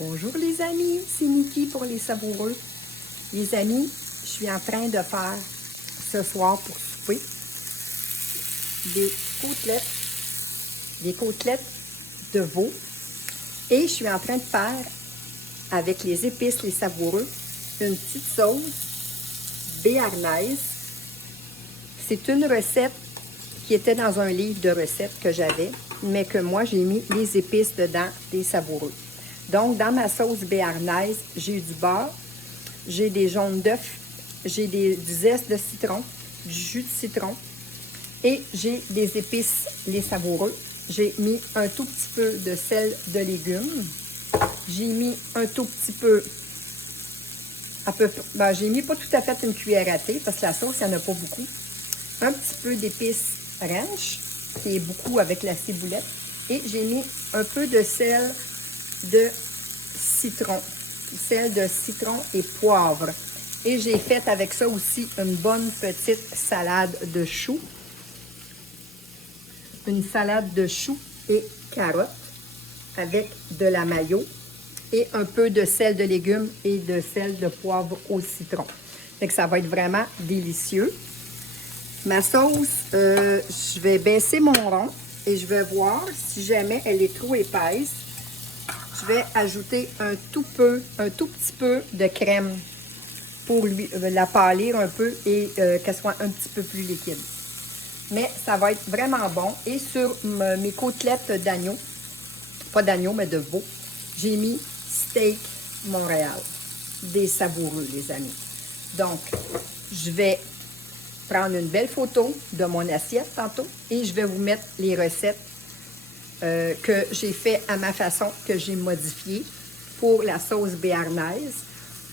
Bonjour les amis, c'est Niki pour les savoureux. Les amis, je suis en train de faire ce soir pour souper des côtelettes de veau. Et je suis en train de faire, avec les épices, les savoureux, une petite sauce béarnaise. C'est une recette qui était dans un livre de recettes que j'avais, mais que moi, j'ai mis les épices dedans des savoureux. Donc, dans ma sauce béarnaise, j'ai du beurre, j'ai des jaunes d'œufs, j'ai du zeste de citron, du jus de citron et j'ai des épices, les savoureux. J'ai mis un tout petit peu de sel de légumes. J'ai mis un tout petit peu, j'ai mis pas tout à fait une cuillère à thé parce que la sauce, il n'y en a pas beaucoup. Un petit peu d'épices ranch, qui est beaucoup avec la ciboulette. Et j'ai mis un peu de sel de citron et poivre. Et j'ai fait avec ça aussi une bonne petite salade de choux. Une salade de choux et carottes avec de la mayo et un peu de sel de légumes et de sel de poivre au citron. Fait que ça va être vraiment délicieux. Ma sauce, je vais baisser mon rond et je vais voir si jamais elle est trop épaisse. Je vais ajouter un tout petit peu de crème pour la pâlir un peu et qu'elle soit un petit peu plus liquide. Mais ça va être vraiment bon. Et sur mes côtelettes d'agneau, pas d'agneau, mais de veau, j'ai mis Steak Montréal. Des savoureux, les amis. Donc, je vais prendre une belle photo de mon assiette tantôt et je vais vous mettre les recettes que j'ai fait à ma façon, que j'ai modifiée pour la sauce béarnaise,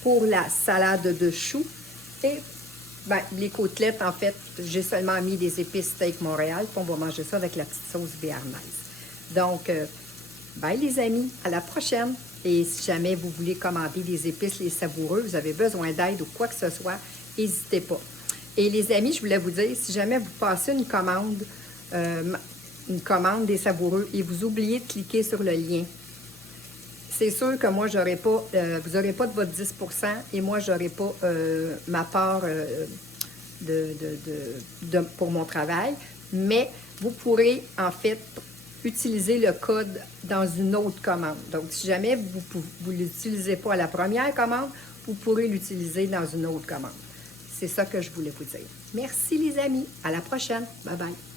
pour la salade de choux et les côtelettes, en fait, j'ai seulement mis des épices Steak Montréal, puis on va manger ça avec la petite sauce béarnaise. Donc, bye les amis, à la prochaine! Et si jamais vous voulez commander des épices, les savoureux, vous avez besoin d'aide ou quoi que ce soit, n'hésitez pas. Et les amis, je voulais vous dire, si jamais vous passez une commande des savoureux et vous oubliez de cliquer sur le lien, c'est sûr que moi, j'aurai pas, vous n'aurez pas de votre 10 % et moi, je n'aurai pas ma part pour mon travail, mais vous pourrez en fait utiliser le code dans une autre commande. Donc, si jamais vous ne l'utilisez pas à la première commande, vous pourrez l'utiliser dans une autre commande. C'est ça que je voulais vous dire. Merci les amis. À la prochaine. Bye bye.